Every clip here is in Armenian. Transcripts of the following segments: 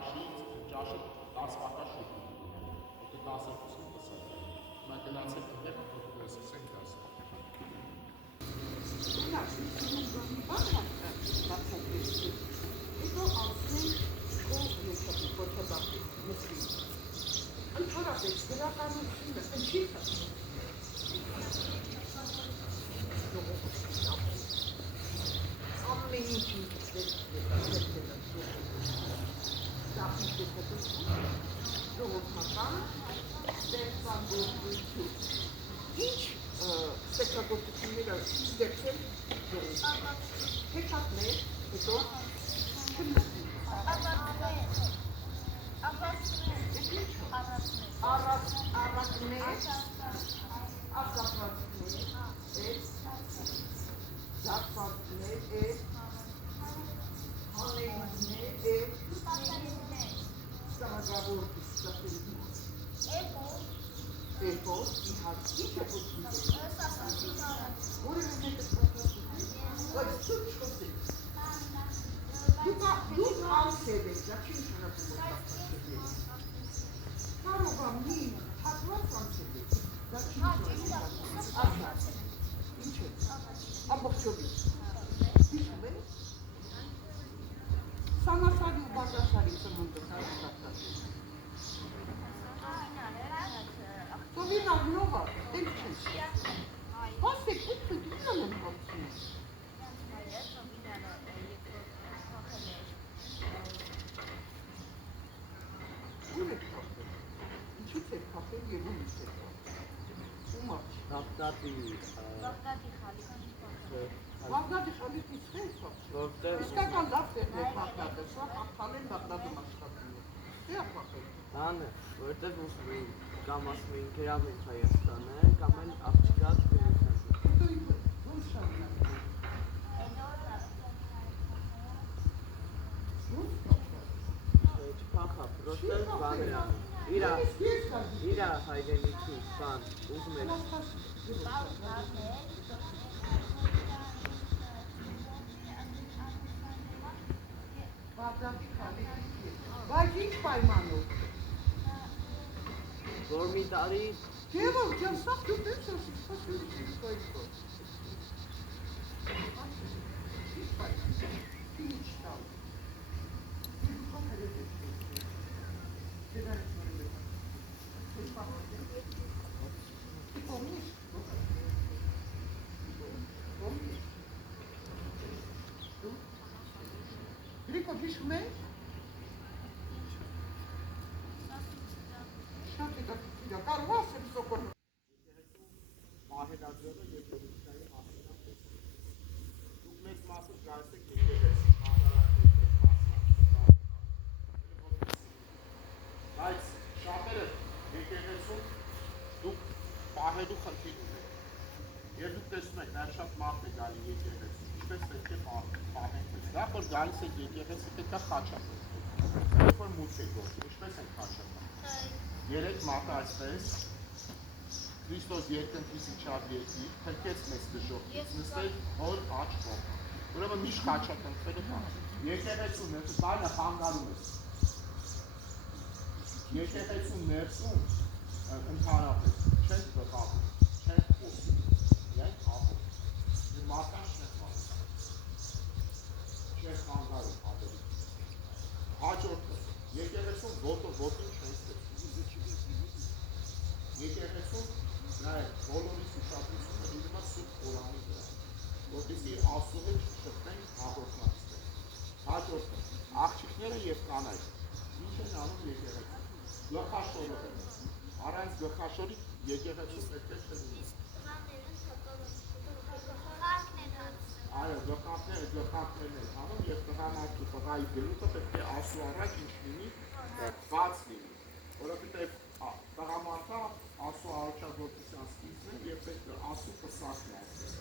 ճաշը 10 վարկա շուտ ունենալու, որտեղ 10-ին պսակ է։ Հիմա գնացեք դեպ, որտեղ սկսենք դասը։ Հետո անցնենք կողմեցակի մտքի։ Ընդհանրապես գրականությունը ինչի՞ է։ Ամեն ինչ ժողովրդական ստեղծագործություն։ Ինչ ստեղծագործությունները ստեղծել ժողովուրդը։ Հեքիաթներ, հետո առակներ, արձակվածքներ, զարդվածքներ, հանելուկներ, ստահագավոր ստեղծագործություն։ Էպոս, իհարկե, ինչ է խոսում։ Որևէ մեկը ստեղծագործություն, բայց ցույց չոսեք։ Դուք անցել եք, դա չի նշանակում ստեղծագործություն։ Կարող է մի հատված անցել եք, դա չի նշանակում։ Ինչ է։ Ամբողջովին։ Հիշում եք։ Սանասարի ու Բաղդասարի ծնունդը կարողացած։ Սովինար նովա, դենք չեն։ Հասեք, ուտք դուքն են հացում։ Ուր եք կապել։ Ինչուց եք կապել և ումից եք կապել։ Ումաչ։ Բաղդադի Բաղդադի խալիքից խենք կապել։ Իսկական լավ տեղն է Բաղդադը, սա հաղթալեն Բաղդադում աշխատում է։ Չէ ապապել։ Բանը, որտեղ ուզում էին կամ ասում էին գրավ ենք Հայաստանը, կամ էլ աղջկած գնության։ Հետո ոնց շարունակ։ Ոնց կապել։ Չփախա, պրոստը բաներ անում։ Իրա հայրենիքի բան, ուզում էր։ Բաղդադի խալիքի։ Բայց ինչ պայմանով։ Որ մի տարի Գևորգ ջան, սա դու դες ասի, սպասում ես բայց։ Ինչ պայմանով։ Ինչ տալ։ Ինչ փոխել է։ Դերան ծորել։ Ինչ փոխել է։ Помнишь? Помнишь? Գրիգոր հիշում եք։ Շատ է դա կարող ասեմ սոկոր։ Մահենաձևը և Երուսաղեմի մահենաձևը։ Դուք մեծ մասը գալիս եք եկեղեցի, բայց շատերը եկեղեցում դուք պահելու խնդիր ունեք։ Եվ դուք տեսնում եք, նաև շատ մարդ է գալի եկեղեցի, ինչպես պետք է պահենք։ Դա որ գալիս եք եկեղեցի, պետք է խաչապետ։ Երբ որ մուտք եք գործում, ինչպես են խաչապետ։ 3 մարդը այսպես Քրիստոս երկնքից իջավ երկիր, փրկեց մեզ դժոխքից, նստեց հոր աջ կողմը։ Ուրեմն միշտ խաչակնքվելը կա։ Եկեղեցու ներսում բանը խանգարում է։ Եկեղեցու ներսում ընդհանրապես չեն բղավում, չեն խոսում, միայն աղոթում։ Եվ մարդկանց չեն խաղում։ Չեն խանգարում ավելի։ Հաջորդը եկեղեցում ոտին չեն ստեղծում։ Եկեղեցում նաև բոլորիս ուշադրությունը լինում է Սուրբ Խորանի վրա, որպեսզի Աստծո հետ շփվենք հաղորդակցվենք։ Հաջորդը աղջիկները և կանայք ինչ են անում եկեղեցում։ Գլխաշորով են։ Առանց գլխաշորի եկեղեցում պետք է չլինի։ Այո, գլխարկներն են անում և տղամարդու տղայի գլուխը պետք է Աստծո առաջ ինչ լինի, բաց լինի, որովհետև տղամարդը Աստծո արարչագործության սկիզբն է և պետք է Աստծո պսակն է ասես։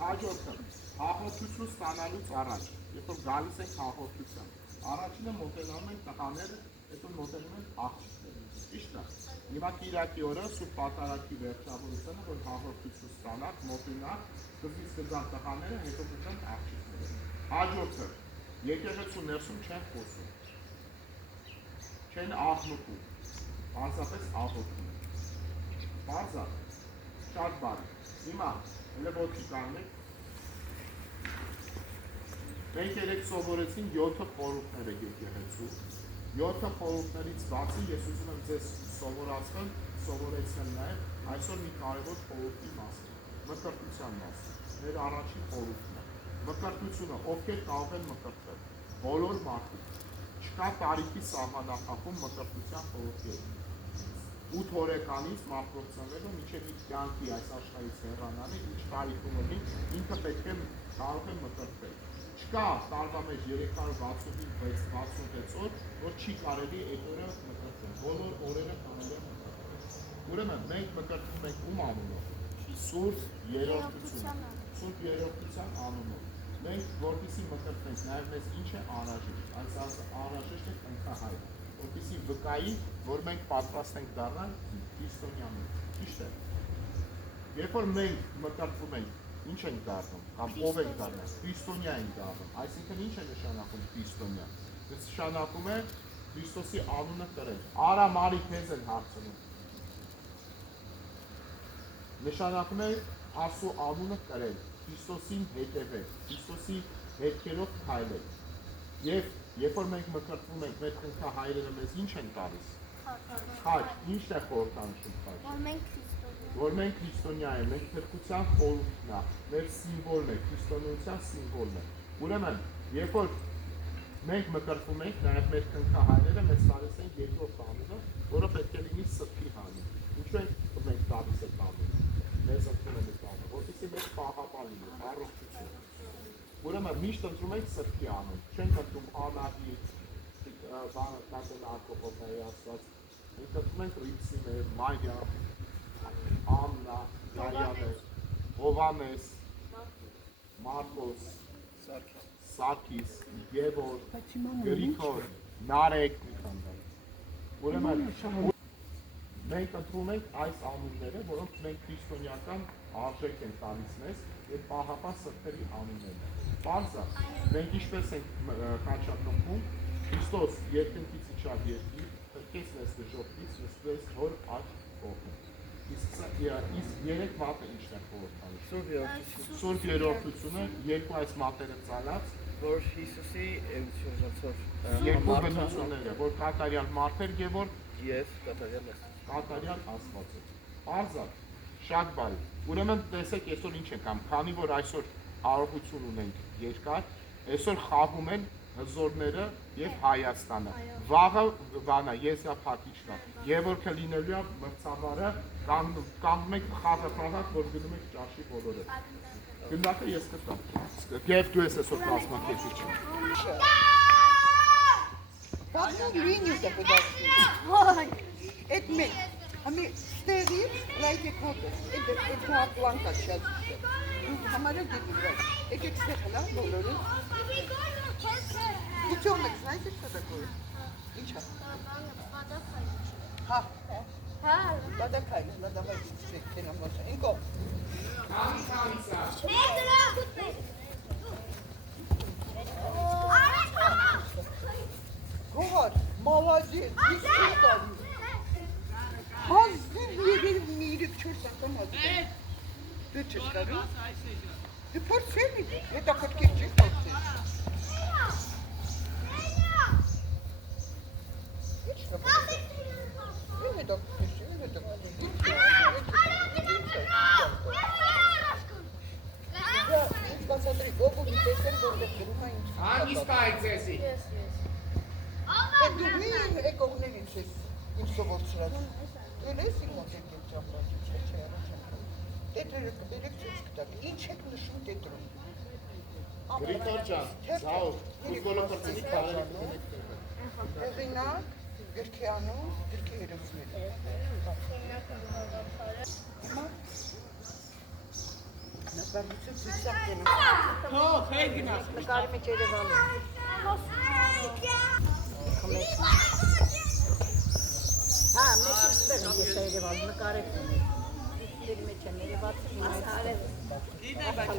Հաջորդը հաղորդություն ստանալուց առաջ, երբ որ գալիս ենք հաղորդության, առաջինը մոտենում են տղաները, հետո մոտենում են աղջիկները։ Ճիշտ է։ Հիմա Կիրակի օրը Սուրբ Պատարագի վերջավորությունը, որ հաղորդություն ստանաք, մոտենաք, սկզբից կգան տղաները, հետո կգան աղջիկները։ Հաջորդը եկեղեցու ներսում չեն խոսում։ չեն աղմկում, պարզապես աղոթում։ Պարզա, շատ բարի։ Հիմա, հələ ոտքի կանգնեք։ Մենք երեք սովորեցին 7 խորհուրդները եկեղեցու։ 7 խորհուրդներից բացի ես ուզում եմ ձեզ սովորեցնել նաև այսօր մի կարևոր խորհուրդի մասին, մկրտության մասին։ Մեր առաջին խորհուրդն է։ Մկրտությունը, ովքեր կարող են մկրտվել, բոլոր մարդիկ։ Չկա տարիքի սահմանափակում մկրտության խորհուրդի։ 8 օրեկանից մարտիրոսյանները մինչև իր կյանքի այս աշխարհից հեռանալը ինչ տարիք ունի, ինքը պետք է կարող է մկրտվել։ Չկա տարվա մեջ 365-66 օր, որ չի կարելի այդ օրը մկրտել։ Բոլոր օրերը կարելի է մկրտել։ Ուրեմն մենք մկրտվում ենք ում անունով։ Սուրբ Երրորդության անունով։ Մենք որպեսզի մկրտենք, նաև մեզ ինչ է անհրաժեշտ։ Այս անհրաժեշտ է կնքահայր, որպեսզի վկայի, որ մենք պատրաստ ենք դառնալ քրիստոնյաներ։ Ճիշտ է։ Երբ որ մենք մկրտվում ենք, ինչ ենք դառնում, կամ ով ենք դառնում, քրիստոնյա ենք դառնում, այսինքն ինչ է նշանակում քրիստոնյա։ Նշանակում է Քրիստոսի անունը կրել։ Արա Մարի քեզ են հարցնում։ Նշանակում է Աստծո անունը կրել, Քրիստոսին հետևել, Քրիստոսի հետքերով քայլել։ Եվ երբ որ մենք մկրտվում ենք, մեր կնքահայրերը մեզ ինչ են տալիս։ Խաչ, ինչ է խորհրդանշում խաչը։ Որ մենք քրիստոնյա ենք, մենք փրկության խորհուրդն է, մեր սիմվոլն է, քրիստոնեության սիմվոլն է։ Ուրեմն, երբ որ մենք մկրտվում ենք, նաև մեր կնքահայրերը մեզ տալիս են երկրորդ անունը, որը պետք է լինի սրբի անուն։ Ինչու ենք մենք տալիս այդ անունը։ Մեզ ընտրում են այդ անունը, որպեսզի մեզ պահապան լինի, առողջություն։ Ուրեմն միշտ ընտրում ենք սրբի անուն, չենք ընտրում Անահի, Արկոպովնայի ասված, մենք ընտրում ենք Ռիփսիներ, Մարիա, Աննա, Գարյանը, Հովանես, Մարկոս, Սարգիս, Գևոր, Գրիգոր, Նարեկ, ուրեմն մենք ընտրում ենք այս անունները, որոնք մենք քրիստոնեական արժեք են տալիս մեզ եւ պահապան սրբերի անուններն են։ Պարզա, մենք ինչպես ենք խաչակնքում, Քրիստոս երկնքից իջավ երկիր, փրկեց մեզ դժոխքից, նստվեց հոր աջ կողմում։ Իսկ երեք մատը ինչն է խորհրդանշում։ Սուրբ Երրորդությունը, երկու այս մատերը ծալած, որ Հիսուսի երկու բնությունները, որ կատարյալ մարդեր Գևոր եւ կատարյալ Աստվածը։ Պարզա, շատ բարի։ Ուրեմն տեսեք այսօր ինչ ենք անում, քանի որ այսօր արարողություն ունենք երկար, այսօր խաղում են հզորները եւ Հայաստանը։ Վաղը բանա եզրափակիչն է։ Եվ որ կլինելու է մրցավարը, կանգնում եք խաղը փախած, որ գնում եք ճաշի բոլորը։ Գնդակը ես կտամ։ Եվ դու ես այսօր կազմակերպիչ։ Բացում լինի դա պետք է։ Այդ մեկ, ամի ստեղի լայք կոդը, այդ հապլանտա շատ։ Դու համարը դիտում, եկեք ստեղլա բոլորը։ Девчонок, знаете, что такое? Ничего. Водопай, давайте все нам можно. Инко. Гор, молодец, Hazır bir minik çocuk olmadı. Ты что скажи? Ты порцельник? Это хоть кичик порцельник. Посмотри, Богу не песен, Богу не спайцеси. Это не экогневичес, им соборцрат. Элеси мотет джамбра, это электричка, и чек нишун тетру. Գրիգոր ջան, զաու, ֆուտբոլը փորձի քարերի։ Հեղինակ, գրքյանում, գրքի հերոսներ։ Նկարիչը ցույցակ դնում։ Թող, հերգինակ, նկարի մեջ Երևանում։ Հա, մեծ ստեղ ես Երևան նկարեք ունի։ Դերի մեջ եմ Երևացի, հիմա արել։ Իդե բայց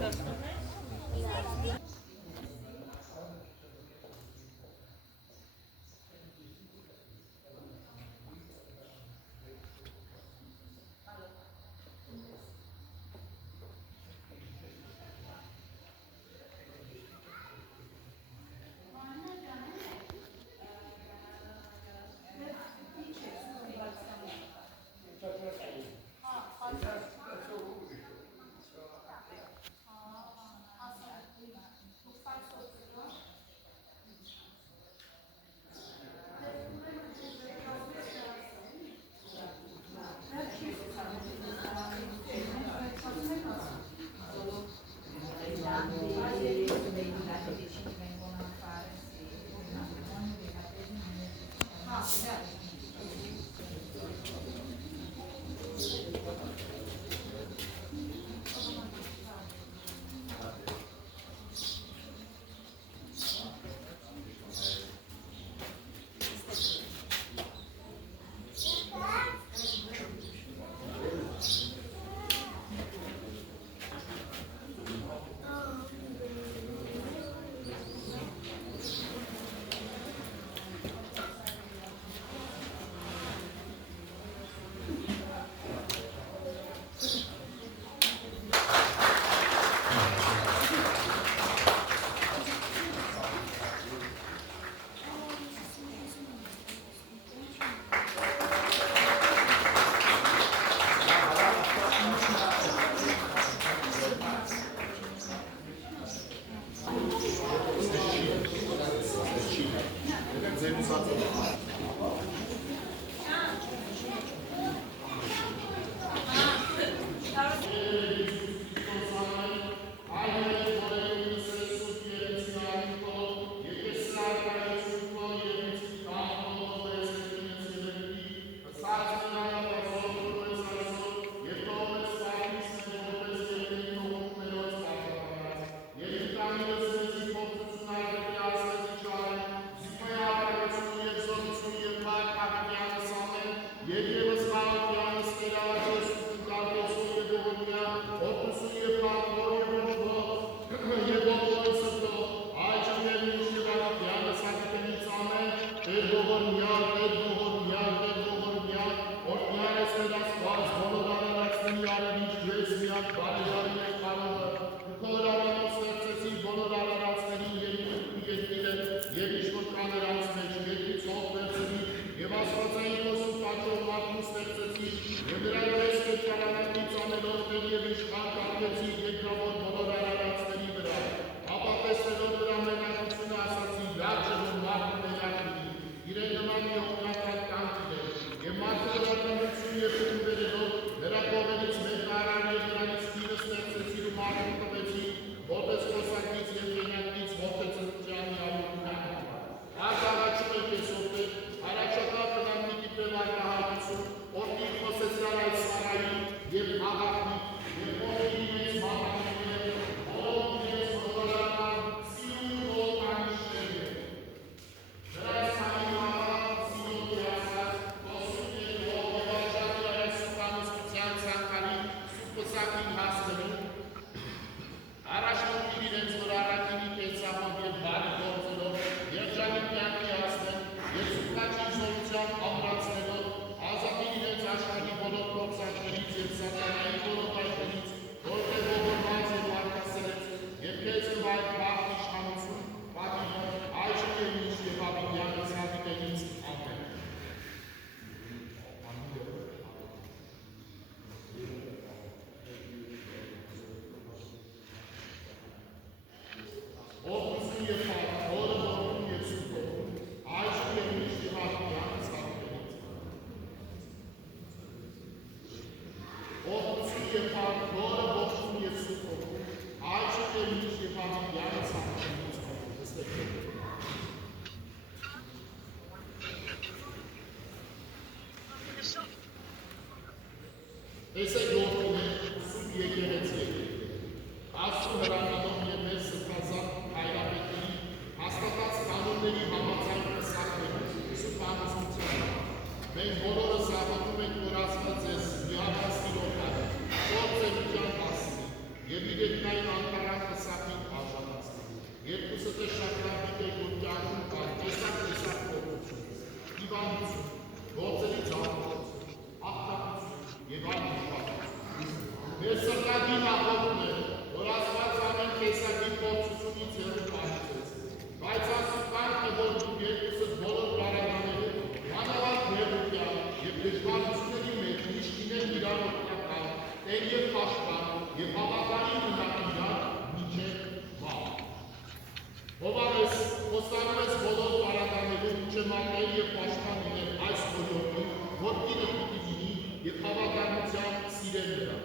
խոստանում ես բոլոր պարագաներում չմատնել և պաշտպան լինել այս օրիորդին, որ կինը պիտի լինի և հավատարմությամբ սիրել նրան։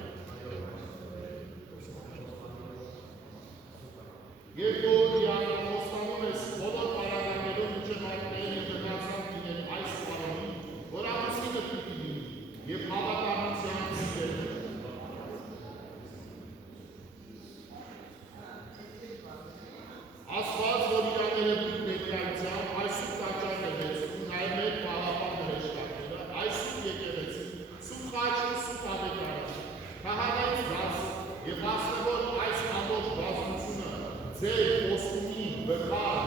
Եվ որ խոստանում ես բոլոր պարագաներում չմատնել և գնացած լինել այս պարոնին, որ ամուսինը պիտի լինի և հավատարմությամբ սիրել նրան։ Աստված, որ իրաները պիտի ներկայությամբ այսուր տաճարն է վերցնում, նաև մեր պահապան հրեշտակները, այսուր եկեղեցին, սուտ խաչը, սուտ ավետարանը, քահանայի դասը և ասնավոր այս ամբողջ բազմությունը ձեր խոստումի վկար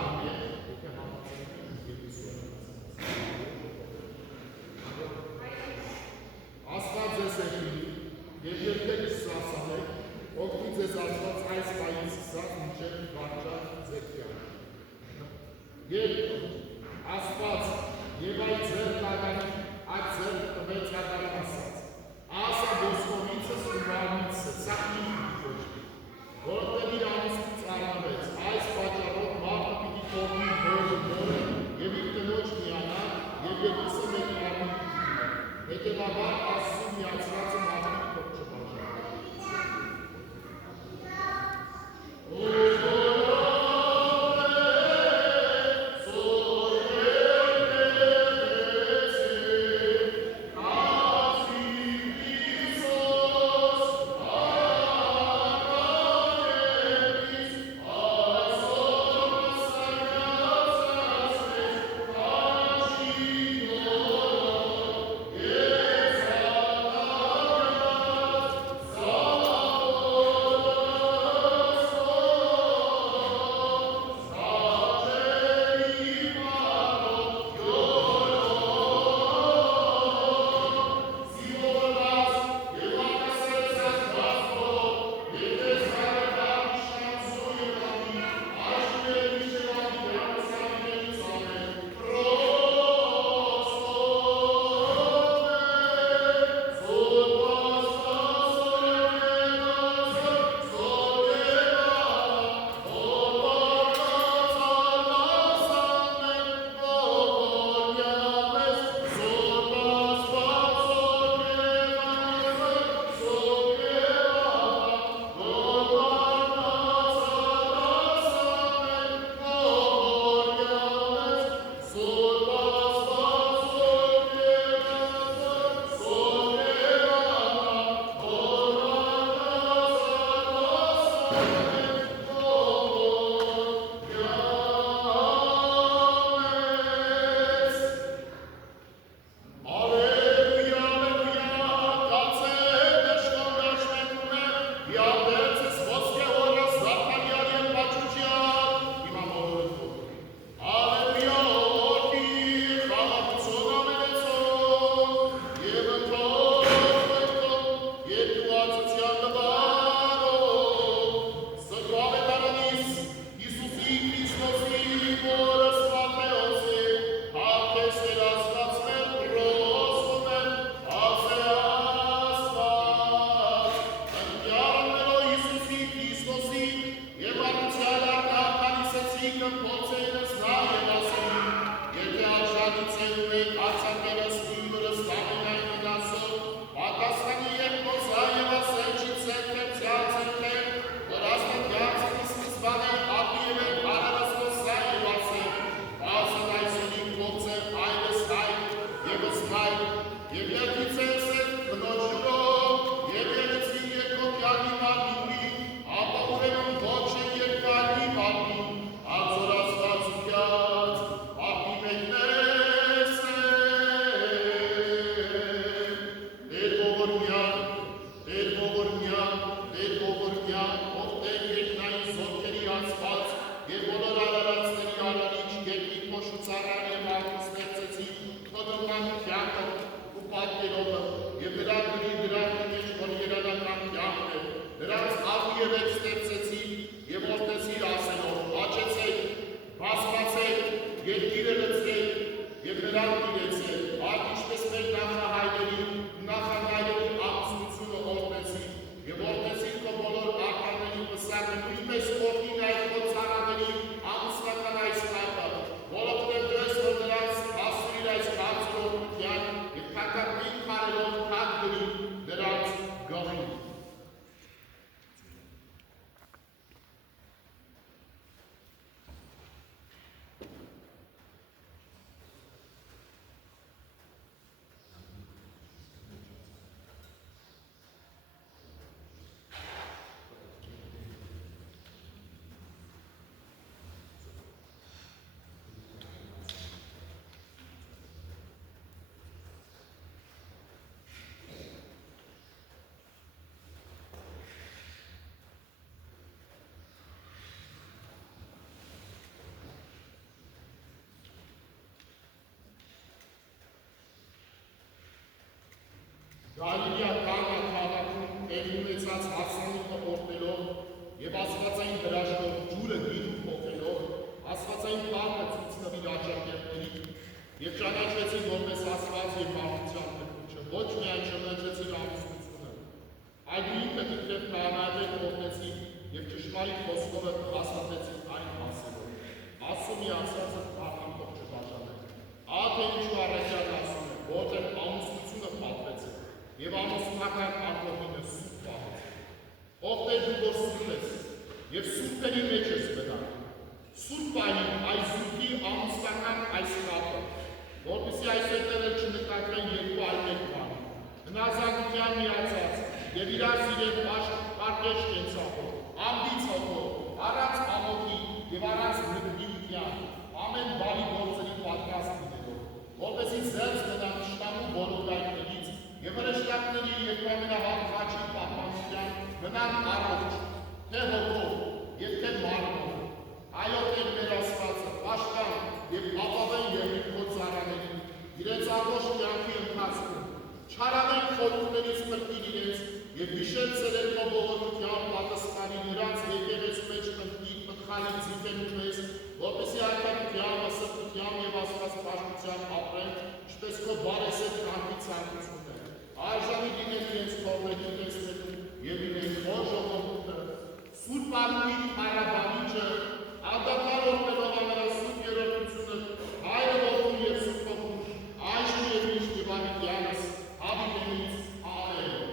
Աստված ձեզ եկնի և երբեք չսասանեք, օգնի ձեզ Աստված այս պահից սկսած մինչև վարջան ձեր կյանքը։ Երբ Աստված և այդ ձեր կագանի այդ ձեր տվեց հակարան ասած, ասա ոսկովիցս ու վարմիցս, սաղնի պիտի որտեղ իր ամուսնուց առնվեց, այս պատճառով մարդը պիտի թողնի հորը և իր կնոջ միանա և երկուսը մեկ մարմին պիտի լինեն, հետևաբար Աստծու միացրածը մարդիկ թող չբաժանեն։ Ամուսնական այս կապը Գալիլեա Կանա քաղաքում տեղի ունեցած հարսանիքը օրհնելով եւ աստվածային հրաշքով ջուրը գինու փոխելով աստվածային բանը ցույց տվի աջակերտներին եւ ճանաչեցին որպես աստված եւ մարդության փրկիչը ոչ միայն ճանաչեցին ամուսնությունը այլ ինքը դիպրև քահանայել օրհնեցին եւ ճշմարիտ խոսքով հաստատեցին այն ասելով ասում ասածը բառին փոխ չբաժանել ահա ինչու առաջան ասում է որտեղ ամուսնությունը պատվեց եւ ամուսնական ակողինը սուրբ պահեց ով դեր դու որ սուրբ ես եւ սուրբերի մեջ ես մտան սուրբ բանի այս սուրբի ամուսնական այս կապը որպեսզի այսօր չնկատվեն երկու այլ բան հնազանդության միացած եւ իրար սիրել պարկեշ կենցաղով ամբից հոգով առանց ամոթի եւ առանց մտքիության ամեն բարի գործերի պատրաստ լինելով որպեսզի զերծ մնան շտամու բոլորայքներից եւ հրեշտակների եւ ամենահաղթաչի պահպանության մնան առողջ թե հոգով եւ թե մարմնով այո թե մեր Աստվածը պաշտպան եւ ապավեն երկու ծառաներին իրենց առողջ կյանքի ընթացքում չարավեն խորհուրդներից մրկին իրենց եւ հիշել ցերեկո բողոքության պատասխանի նրանց եկեղեցու մեջ տնտի պտղալի ձիվերու մեզ որպեսզի արտադրությամբ սրտությամբ եւ աստվածպաշտությամբ ապրեն ինչպես քո բարեսետ կյանքի ցանկությունն է Այժմի լինեն իրենց կողմերի տեսնելու և իրենց որ ժողովուրդը սուրբ արմունի հարաբանիչը անդակար օրնելով ամենասուրբ երորդությունը հայրը որդու և սուրբ ոգուն այժմ և միշտ և ամիտյանս հավիտենից ամեն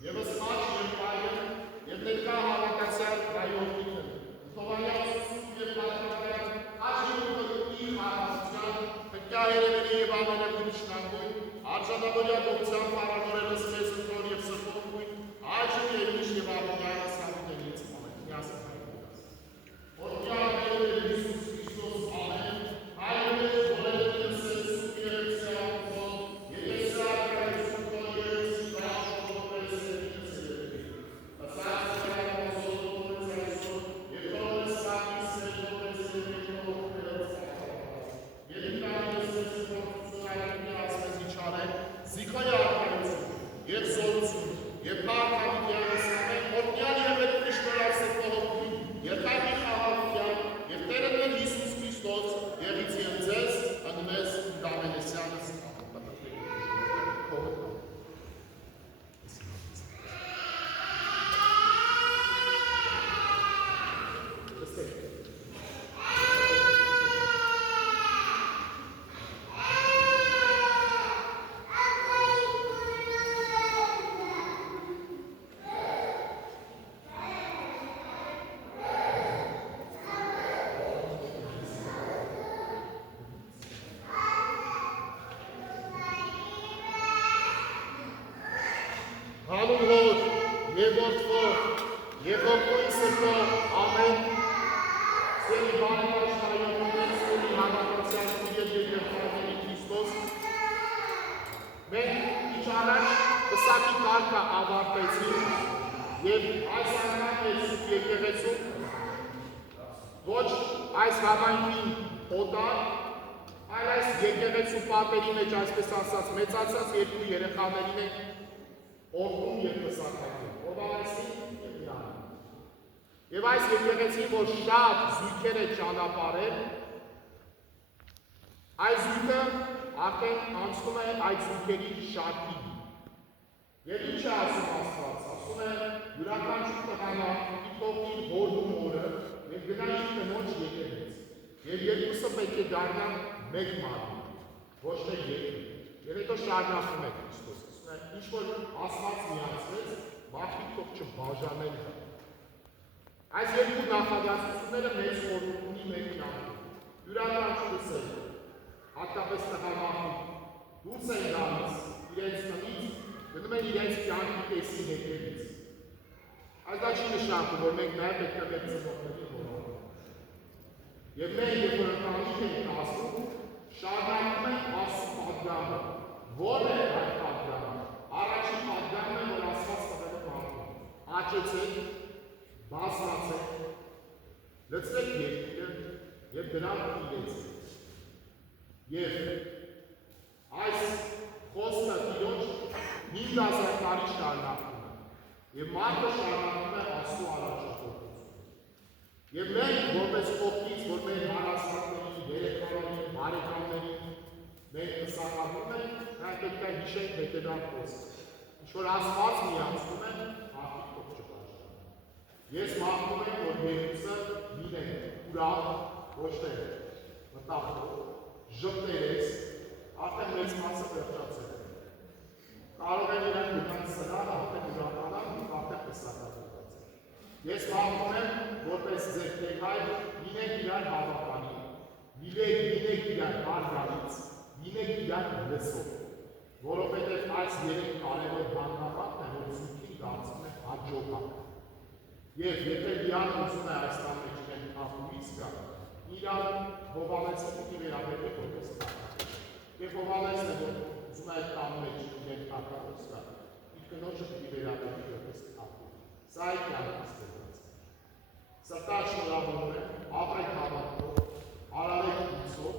Եվս աչ և պայրը և ներկա հավատացյալ հայորդիքը Արժանավորյա գործյան պարանորելս մեզ ուտոր և սրտով գույն, այժմ և միշտ և ապուկայաս համուտենից ամեն, միասն հայտնես։ Օրդյալ է Հիսուս Քրիստոս ամեն, հայրն է որևէս է սուկ երեցի ապուտով, երեցի ակրայցուկով, երեցի տաշով, պրեսերինս երեպի։ Ասած կրայնով զոտորից այսօր, և տորես սակիս սերտորես երեպիով պերոց ակրայց։ Երին կարես ես գործություն այլմի ասմեզի չարեն, զիքոյ արկայություն, և զորություն, և պարքավիտ երեսամեն, օրդյալ եղել կշտորալ սետողովին, երկայնի խաղավության, և տերն են Հիսուս Քրիստոս, եղից և ձեզ, ընմեզ Դամենեսյանս Հանուն հոր, և որդվոր, և որդվոյի սրտով, ամեն, սերի բարեվաշտայոմունից, սերի հավատացյան կուր և երկարների Քրիստոս, մենք իչ առաջ պսակի կարգը ավարտեցին և այս անհանեց եկեղեցում, ոչ այս համայնքին օտար, այլ այս եկեղեցու պատերի մեջ այսպես ասած մեծացած երկու երեխաներին ենք օրդում և պսակակում, Հովհաննեսին և Հրանին։ Եվ այս եկեղեցին, որ շատ զույգեր է ճանապարհել, այս զույգը արդեն անցնում է այդ զույգերի շարքին։ Եվ ինչ է ասում Աստված, ասում է յուրաքանչյուր տղամարդի թող իր հորն ու մորը և գնա իր կնոջ եկեղեց։ Եվ երկուսը պետք է դառնան մեկ մարդ, ոչ թե երկու։ Եվ հետո շարունակում է Քրիստոսը։ Ինչ որ Աստված միացրեց, մարդիկ թող չբաժանեն դա։ Այս երկու նախադասությունները մեծ խորհուրդ ունի մեր կյանքում։ Յուրաքանչյուրս է, հատկապես տղամարդիկ, դուրս են գալիս իրենց տնից, գնում են իրենց կյանքի տեսքի հետևից։ Այս դա չի նշանակում, որ մենք նաև պետք է մեր ծնողների հորանում։ Եվ մենք, երբ որ ընտանիք ենք կազմում, շարունակում ենք Աստծո պատգամը։ Ո՞րն է այդ պատգամը։ Առաջին պատգամն է, որ Աստված տվել է մարդուն։ Աճեցեք, բազմացեք, լցրեք երկիրը և դրան իրեցեք։ Եվ այս խոսքը Տիրոջ 5000 տարի շարունակվում է։ Եվ մարդը շարունակում է Աստծո առաջնորդությունը։ Եվ մենք, որպես կողքից, որ մեր հարազատներին, երեխաներին, բարեկամներին մենք պսականում ենք, մենք պետք է հիշենք հետևյալ խոսքը։ Ինչ որ Աստված միացնում է, մարդիկ թող չբաժանեն։ Ես մաղթում եմ, որ երկուսը լինեն ուրախ, ոչ թե մտախոհ, ժպտերես, արդեն մեծ մասը վերջացել է։ Կարող են իրենք գնալ սրան, արդեն ուրախանալ, արդեն պսակավորված է։ Ես մաղթում եմ, որպես ձեր տեքայր, լինեք իրար հավատալի, լինեք իրար հարգալից, լինեք իրար լսող, որովհետև այս երեք կարևոր բանավակն է, որ զույգին դարձում է հաջողակ։ Եվ եթե լիան ուզում է այս տան մեջ իրեն ապուրից գա, իրան Հովհաննեսին պիտի վերաբերվի որպես թագավոր։ Եվ Հովհաննեսն է, որ ուզում է այդ տան մեջ իրեն թագավորից գա, իր կնոջը պիտի վերաբերվի որպես թագավոր։ Սա է կյանքից դրված։ Սրտար շնորհավորում եմ, ապրեք հավատքով, արարեք հույսով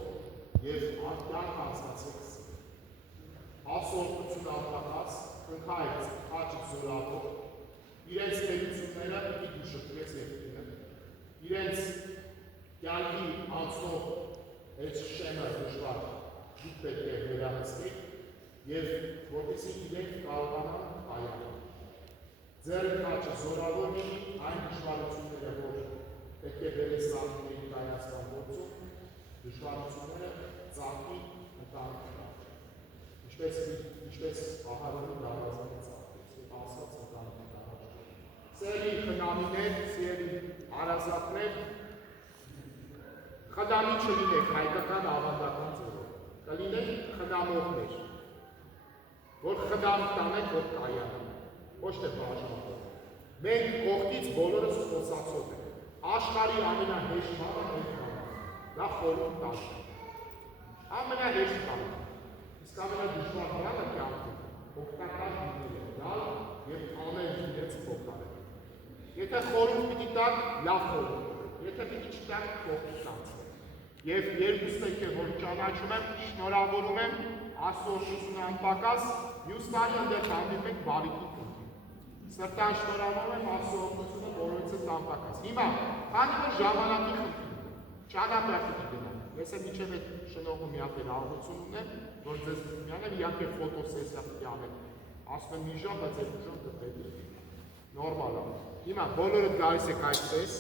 և կյանք անցկացեք սիրով։ Ասորտություն արտակաց, խնդայց, խաչը զորավոր, իրենց տերությունները պիտի դուշտրես երկինը, իրենց կյանքի անցնող այս շեմը դժվար դուք պետք է վերահսկեք և որպեսզի իրենք կարողանան կայանալ։ Ձեր խաչը զորավոր չի այն դժվարությունները, որ պետք է վերեսանների կայացման գործում, դժվարությունները ծաղկի ընտանիքն ինչպես ահարոնի դարազանի ծաղկեց և ասած ընտանիքն առաջ։ Սիրելի խնամիներ, սիրելի հարազատներ, խնամի չլինեք հայկական ավանդական ձևով, կլինեք խնամողներ։ որ խնամք տանենք, որ կայանան, ոչ թե բաժանվող։ Մենք կողքից բոլորս խոսացող ենք, աշխարհի ամենահեշտ բանը մենք ենք, դա խորհուրդ տալը։ Ամենահեշտ բանը, իսկ ամենադժվար բանը կյանքում օգտակար լինելը, գալ եւ ամեն ինչից փոխարել։ Եթե խորհուրդ պիտի տաք, լավ խորհուրդ, եթե պիտի չտաք, կողքից անցնեք։ Եվ երկուսն եք, որ ճանաչում եմ, շնորհավորում եմ Աստծո օգնությունը անպակաս, մյուս տարի ընդեր հանդիպենք բարիքի փոխի։ Սրտան շնորհավորում եմ Աստծո օգնությունը բոլորիցս անպակաս։ Հիմա, քանի որ ժամանակի խնդիր, ճանապարհ պիտի գնանք։ Ես եմ իջև այդ շնորհում մի հատ հաղորդություն ունեմ, որ ձեզ միանեմ, իհարկե ֆոտոսեսիա պիտի անեմ։ Ասում եմ մի ժամ, բայց 2 ժամ կտեվի։ Նորմալ է։ Հիմա բոլորդ գալիս եք այդպես,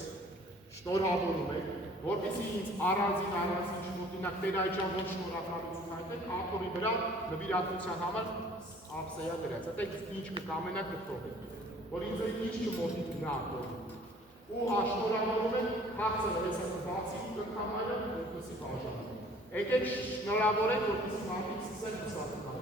շնորհավորում եք, որպեսզի ինձ առանձին շնորհինակ Տեր այջան որ շնորհակալություն հայտնեք, աթոռի վրա նվիրատվության համար ափսեյա դրած։ Այդեք ինչ կկամենաք կթողեք, որ ինձ ինչ չմոտիկ նա աթոռի։ Ու շնորհավորում եմ քաղցրը հեսա կբացի կքամարը որպեսզի բաժանվի։ Եկեք շնորհավորենք, որպեսզի մարդիկ սկսեն ուսուցանալ։